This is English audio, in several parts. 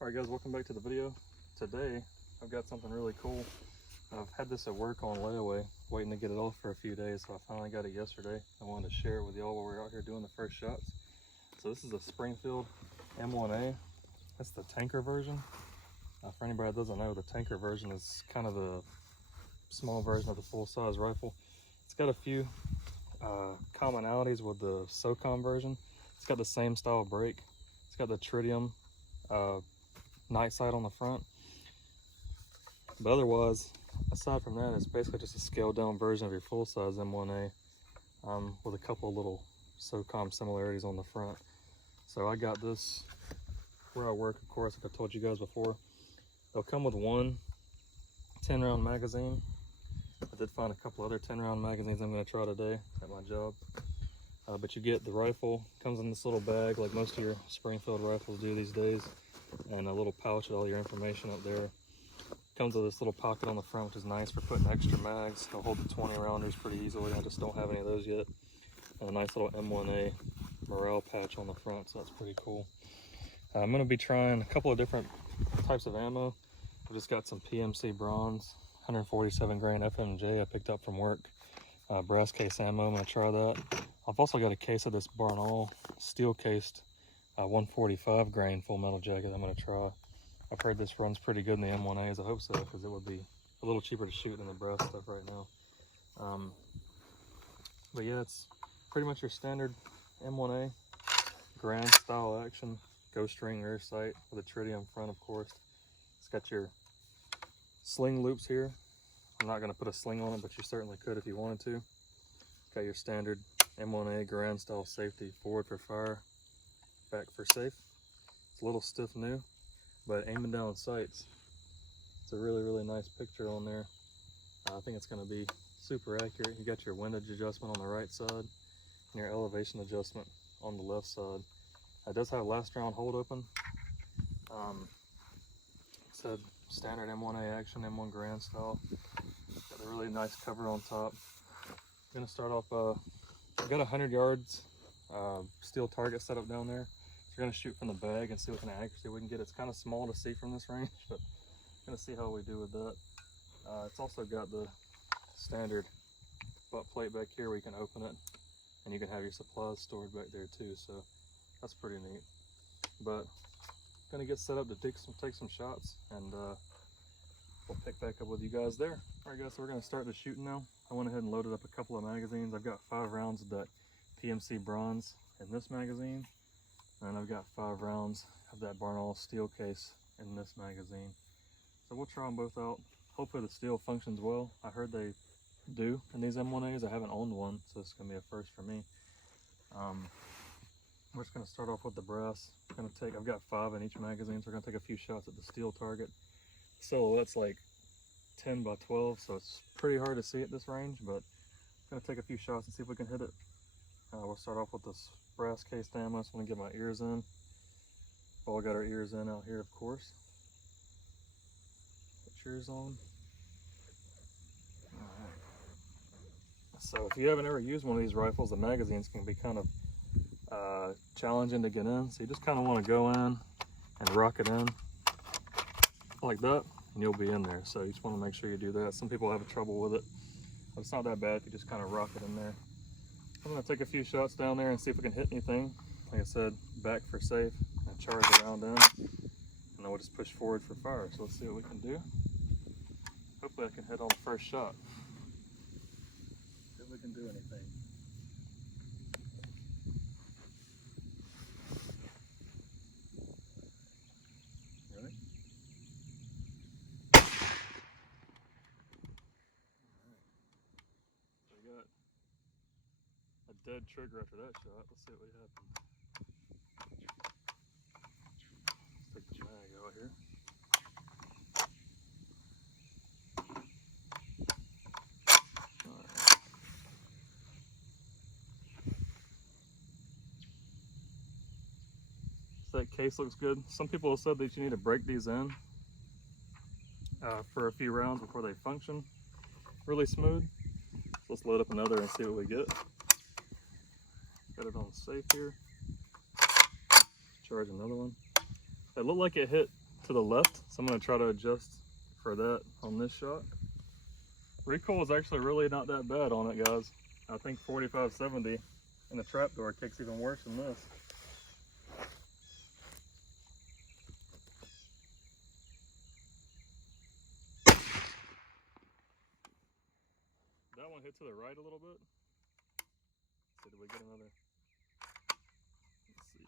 Alright guys, welcome back to the video. Today I've got something really cool. I've had this at work on layaway, waiting to get it off for a few days, so I finally got it yesterday. I wanted to share it with y'all while we're out here doing the first shots. So this is a Springfield M1A. That's the tanker version. For anybody that doesn't know, the tanker version is kind of the small version of the full-size rifle. It's got a few commonalities with the SOCOM version. It's got the same style brake. It's got the tritium night sight on the front, but otherwise, aside from that, it's basically just a scaled down version of your full-size M1A with a couple of little SOCOM similarities on the front. So I got this where I work, of course, like I told you guys before. They'll come with one 10-round magazine. I did find a couple other 10-round magazines I'm going to try today at my job. But you get the rifle, comes in this little bag like most of your Springfield rifles do these days, and a little pouch with all your information up there. Comes with this little pocket on the front, which is nice for putting extra mags. It'll hold the 20 rounders pretty easily. I just don't have any of those yet. And a nice little M1A morale patch on the front, so that's pretty cool. I'm going to be trying a couple of different types of ammo. I've just got some PMC bronze, 147 grain FMJ I picked up from work. Brass case ammo, I'm going to try that. I've also got a case of this Barnaul steel cased 145 grain full metal jacket I'm going to try. I've heard this runs pretty good in the M1As. I hope so, because it would be a little cheaper to shoot than the brass stuff right now. But yeah, it's pretty much your standard M1A, grand style action, ghost ring rear sight with a tritium front, of course. It's got your sling loops here. I'm not going to put a sling on it, but you certainly could if you wanted to. Got your standard M1A grand style safety, forward for fire, back for safe. It's a little stiff new, but aiming down sights, it's a really nice picture on there. I think it's going to be super accurate. You got your windage adjustment on the right side and your elevation adjustment on the left side. It does have last round hold open. It said standard M1A action, M1 grand style. Got a really nice cover on top. I'm going to start off, I've got 100 yards steel target set up down there. So we're going to shoot from the bag and see what kind of accuracy we can get. It's kind of small to see from this range, but I'm going to see how we do with that. It's also got the standard butt plate back here where you can open it, and you can have your supplies stored back there too, so that's pretty neat. But I'm going to get set up to take some shots, and we'll pick back up with you guys there. Alright guys, so we're going to start the shooting now. I went ahead and loaded up a couple of magazines. I've got 5 rounds of that PMC bronze in this magazine, and I've got 5 rounds of that Barnaul steel case in this magazine. So we'll try them both out. Hopefully the steel functions well. I heard they do in these M1As. I haven't owned one, so it's going to be a first for me. We're just going to start off with the brass. I've got 5 in each magazine, so we're going to take a few shots at the steel target. Silhouette's like 10 by 12, so it's pretty hard to see at this range, but I'm going to take a few shots and see if we can hit it. We'll start off with this brass cased ammo. I just want to get my ears in. All got our ears in out here, of course. Put yours on. Alright. So if you haven't ever used one of these rifles, the magazines can be kind of challenging to get in. So you just kind of want to go in and rock it in like that, and you'll be in there. So you just want to make sure you do that. Some people have trouble with it, but it's not that bad if you just kind of rock it in there. I'm going to take a few shots down there and see if we can hit anything. Like I said, back for safe, and charge around in, and then we'll just push forward for fire. So let's see what we can do. Hopefully I can hit on the first shot. See if we can do anything. Ready? We got a dead trigger after that shot. Let's see what happens. Let's take the mag out here. Alright. So that case looks good. Some people have said that you need to break these in for a few rounds before they function really smooth. So let's load up another and see what we get. Got it on safe here. Charge another one. It looked like it hit to the left, so I'm going to try to adjust for that on this shot. Recoil is actually really not that bad on it, guys. I think 45-70 in the trapdoor kicks even worse than this. That one hit to the right a little bit. So did we get another? Let's see.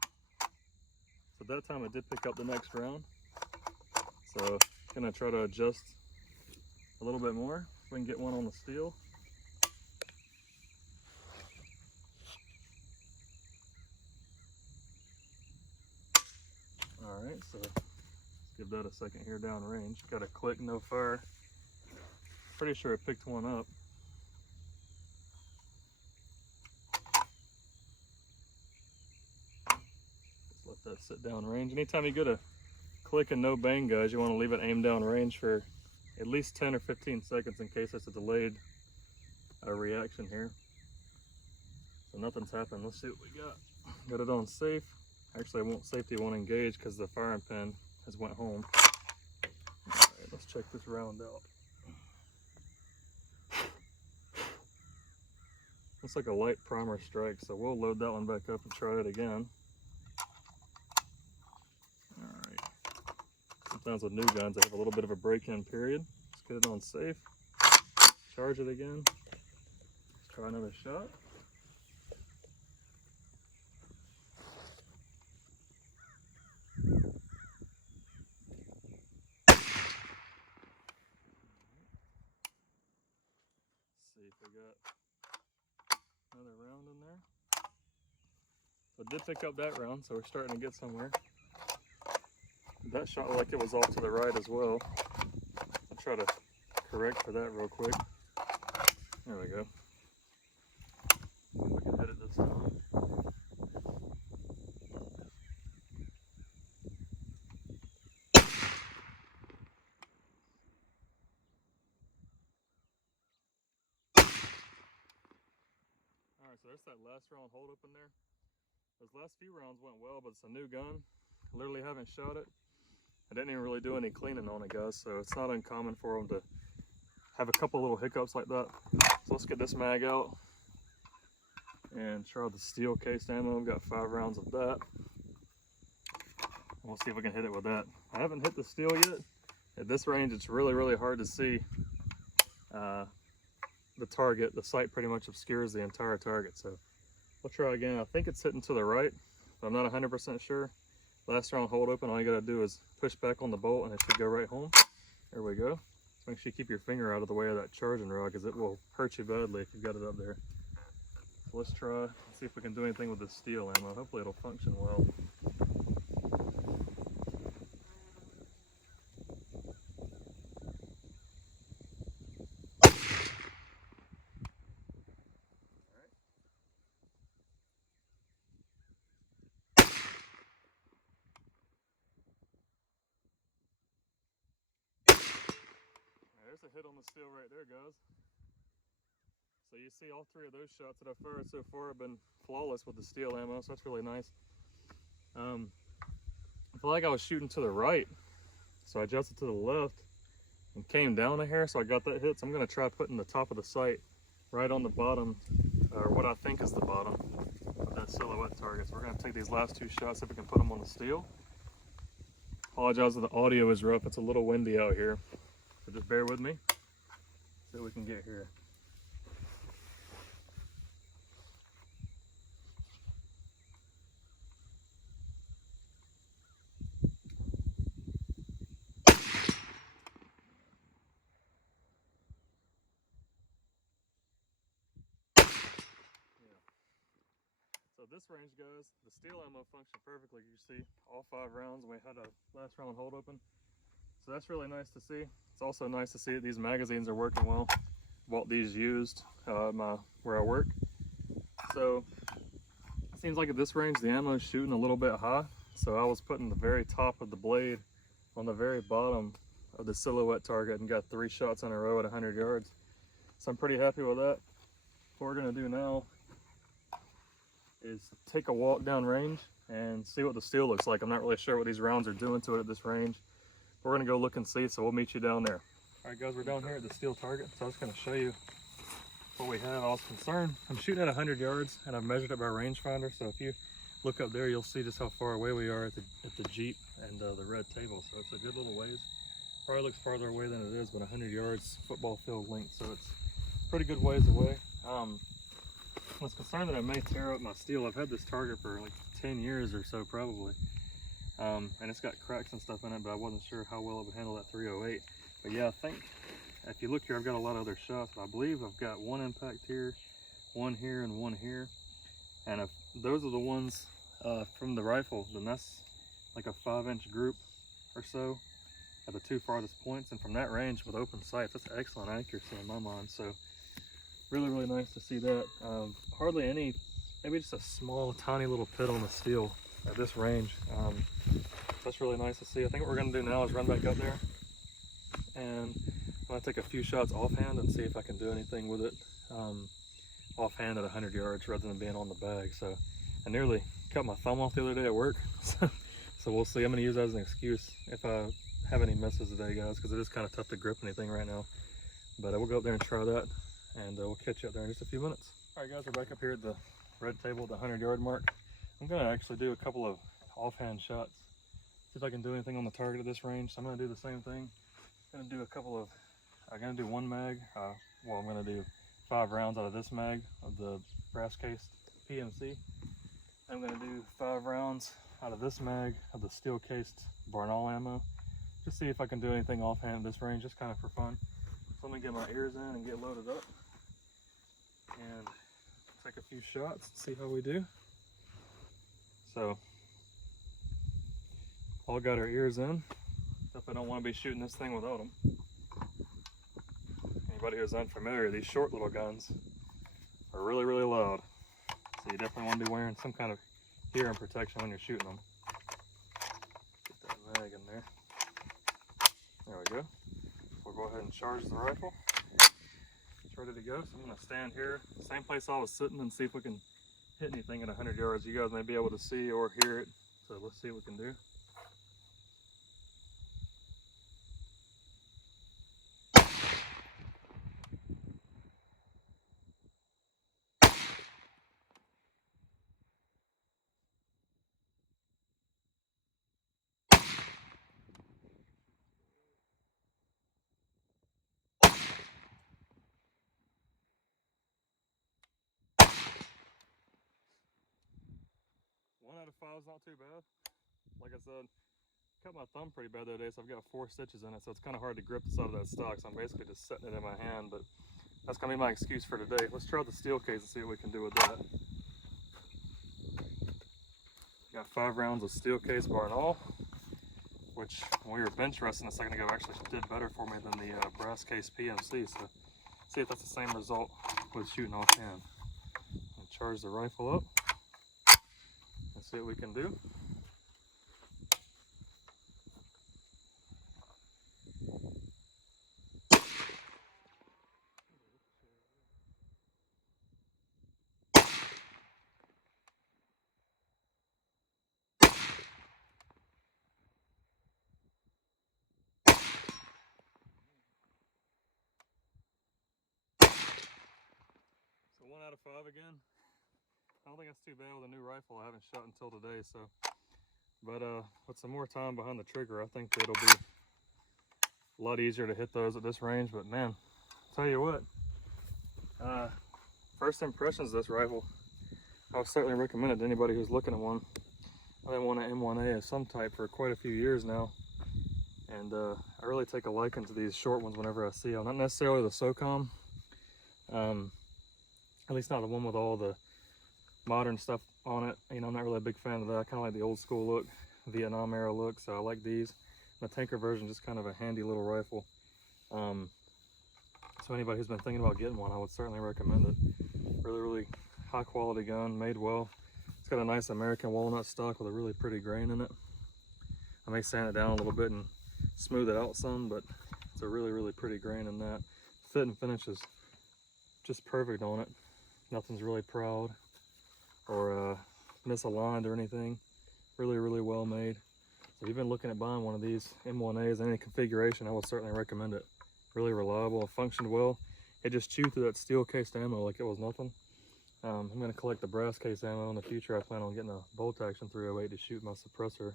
So that time I did pick up the next round. So gonna try to adjust a little bit more if we can get one on the steel. All right, so let's give that a second here down range. Got a click, no fire. Pretty sure I picked one up. Just let that sit down range. Anytime you get a click and no bang, guys, you want to leave it aimed down range for at least 10 or 15 seconds in case it's a delayed reaction here. So nothing's happened. Let's see what we got. Got it on safe. Actually, safety won't engage because the firing pin has went home. All right, let's check this round out. Looks like a light primer strike, so we'll load that one back up and try it again. All right. Sometimes with new guns, I have a little bit of a break-in period. Let's get it on safe. Charge it again. Let's try another shot. See if we got another round in there. So I did pick up that round, so we're starting to get somewhere. That shot looked like it was off to the right as well. I'll try to correct for that real quick. There we go. See if we can hit it this time. Alright, so there's that last round hold up in there. Those last few rounds went well, but it's a new gun. I literally haven't shot it. I didn't even really do any cleaning on it, guys, so it's not uncommon for them to have a couple little hiccups like that. So let's get this mag out and try the steel cased ammo. We've got 5 rounds of that. We'll see if we can hit it with that. I haven't hit the steel yet. At this range, it's really, really hard to see the target. The sight pretty much obscures the entire target. So we'll try again. I think it's hitting to the right, but I'm not 100% sure. Last round hold open, all you gotta do is push back on the bolt and it should go right home. There we go. So make sure you keep your finger out of the way of that charging rod because it will hurt you badly if you've got it up there. So let's try, let's see if we can do anything with this steel ammo. Hopefully it'll function well. There's a hit on the steel right there, guys. So you see all 3 of those shots that I've fired so far have been flawless with the steel ammo, so that's really nice. I feel like I was shooting to the right, so I adjusted to the left and came down a hair, so I got that hit. So I'm gonna try putting the top of the sight right on the bottom, or what I think is the bottom of that silhouette target. So we're gonna take these last 2 shots, see if we can put them on the steel. Apologize if the audio is rough, it's a little windy out here. So just bear with me, see what we can get here. So this range, guys, the steel ammo functioned perfectly. You see all 5 rounds, and we had a last round hold open. So that's really nice to see. It's also nice to see that these magazines are working well. Bought these used where I work. So it seems like at this range the ammo is shooting a little bit high. So I was putting the very top of the blade on the very bottom of the silhouette target and got 3 shots in a row at 100 yards. So I'm pretty happy with that. What we're gonna do now is take a walk down range and see what the steel looks like. I'm not really sure what these rounds are doing to it at this range. we're gonna go look and see, so we'll meet you down there. All right guys, we're down here at the steel target, so I was gonna show you what we have. I was concerned, I'm shooting at 100 yards and I've measured it by rangefinder, so if you look up there, you'll see just how far away we are at the Jeep and the red table. So it's a good little ways. Probably looks farther away than it is, but 100 yards football field length, so it's pretty good ways away. I was concerned that I may tear up my steel. I've had this target for like 10 years or so probably, and it's got cracks and stuff in it, but I wasn't sure how well it would handle that 308. But yeah, I think if you look here, I've got a lot of other shots. I believe I've got one impact here, one here, and one here. And if those are the ones from the rifle, then that's like a 5-inch group or so at the 2 farthest points. And from that range with open sights, that's excellent accuracy in my mind. So really, really nice to see that. Hardly any, maybe just a small, tiny little pit on the steel at this range. That's really nice to see. I think what we're gonna do now is run back up there and I'm gonna take a few shots offhand and see if I can do anything with it offhand at 100 yards rather than being on the bag. So I nearly cut my thumb off the other day at work. So we'll see. I'm gonna use that as an excuse if I have any misses today, guys, because it is kind of tough to grip anything right now. But we'll go up there and try that, and we'll catch you up there in just a few minutes. All right guys, we're back up here at the red table at the 100-yard mark. I'm gonna actually do a couple of offhand shots, see if I can do anything on the target at this range. So I'm gonna do the same thing. I'm gonna do one mag. Well, I'm gonna do 5 rounds out of this mag of the brass cased PMC. I'm gonna do 5 rounds out of this mag of the steel cased Barnaul ammo. Just see if I can do anything offhand at this range, just kind of for fun. So let me get my ears in and get loaded up and take a few shots and see how we do. So all got our ears in. If I don't want to be shooting this thing without them. Anybody who's unfamiliar, these short little guns are really, really loud. So you definitely want to be wearing some kind of hearing protection when you're shooting them. Get that mag in there. There we go. We'll go ahead and charge the rifle. It's ready to go. So I'm going to stand here, same place I was sitting, and see if we can hit anything at 100 yards. You guys may be able to see or hear it. So let's see what we can do. One out of 5 is not too bad. Like I said, cut my thumb pretty bad the other day, so I've got 4 stitches in it, so it's kind of hard to grip the side of that stock, so I'm basically just setting it in my hand, but that's going to be my excuse for today. Let's try the steel case and see what we can do with that. Got 5 rounds of steel case Barnaul, which when we were bench resting a second ago actually did better for me than the brass case PMC, so see if that's the same result with shooting offhand. I'll charge the rifle up. Let's see what we can do. So 1 out of 5 again. I don't think that's too bad with a new rifle I haven't shot until today, so. But with some more time behind the trigger, I think it'll be a lot easier to hit those at this range. But man, I'll tell you what, first impressions of this rifle, I would certainly recommend it to anybody who's looking at one. I've been wanting an M1A of some type for quite a few years now, and I really take a liking to these short ones whenever I see them. Not necessarily the SOCOM, at least not the one with all the modern stuff on it. You know, I'm not really a big fan of that. I kind of like the old school look, Vietnam era look, so I like these. The Tanker version is just kind of a handy little rifle. So anybody who's been thinking about getting one, I would certainly recommend it. Really, really high quality gun, made well. It's got a nice American walnut stock with a really pretty grain in it. I may sand it down a little bit and smooth it out some, but it's a really, really pretty grain in that. Fit and finish is just perfect on it. Nothing's really proud or misaligned or anything. Really, really well made. So if you've been looking at buying one of these M1As in any configuration, I would certainly recommend it. Really reliable, it functioned well. It just chewed through that steel cased ammo like it was nothing. I'm going to collect the brass case ammo in the future. I plan on getting a bolt action 308 to shoot my suppressor,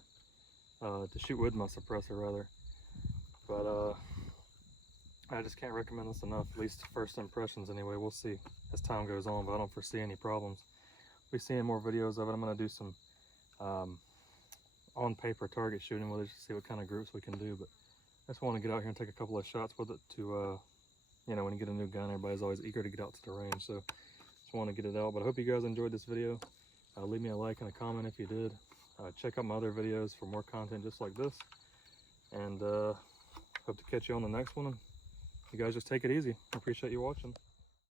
to shoot with my suppressor rather. But I just can't recommend this enough, at least first impressions anyway. We'll see as time goes on, but I don't foresee any problems. We'll be seeing more videos of it. I'm going to do some on paper target shooting with it to see what kind of groups we can do. But I just want to get out here and take a couple of shots with it to, you know, when you get a new gun, everybody's always eager to get out to the range. So just want to get it out. But I hope you guys enjoyed this video. Leave me a like and a comment if you did. Check out my other videos for more content just like this. And hope to catch you on the next one. You guys just take it easy. I appreciate you watching.